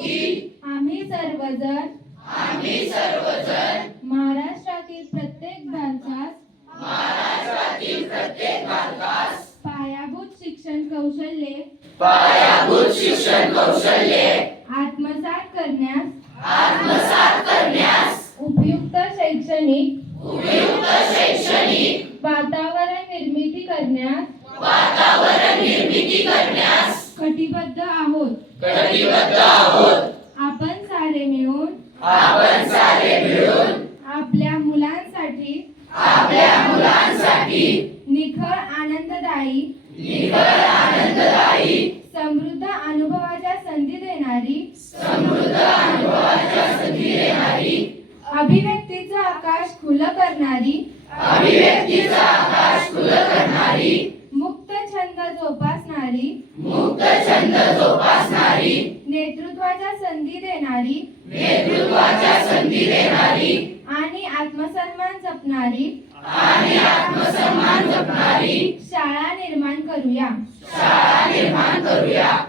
की आम्ही सर्वजण आम्ही सर्वजण महाराष्ट्रातील प्रत्येक भागास महाराष्ट्रातील प्रत्येक भागास पायाभूत शिक्षण कौशल्ये पायाभूत शिक्षण कौशल्ये आत्मसात करण्यास आत्मसात करण्यास उपयुक्त शैक्षणिक उपयुक्त शैक्षणिक वातावरण निर्मिती करण्यास वातावरण निर्मिती करण्यास कटिबद्ध आहोत. कटिबद्ध आहोत. आपण सारे मिळून आपण सारे मिळून आपल्या मुलांसाठी आपल्या मुलांसाठी निखळ आनंददायी निखळ आनंददायी समृद्ध अनुभवाच्या संधी देणारी समृद्ध अनुभवाच्या संधी देणारी अभिव्यक्तीचा आकाश खुलं करणारी अभिव्यक्तीचा आकाश खुलं करणारी मुक्त छंद जोपासणारी मुक्त छंद जोपासणारी नेतृत्वाच्या संधी देणारी. आणि आत्मसन्मान जपणारी. आणि आत्मसन्मान जपणारी. शाळा निर्माण करूया. शाळा निर्माण करूया.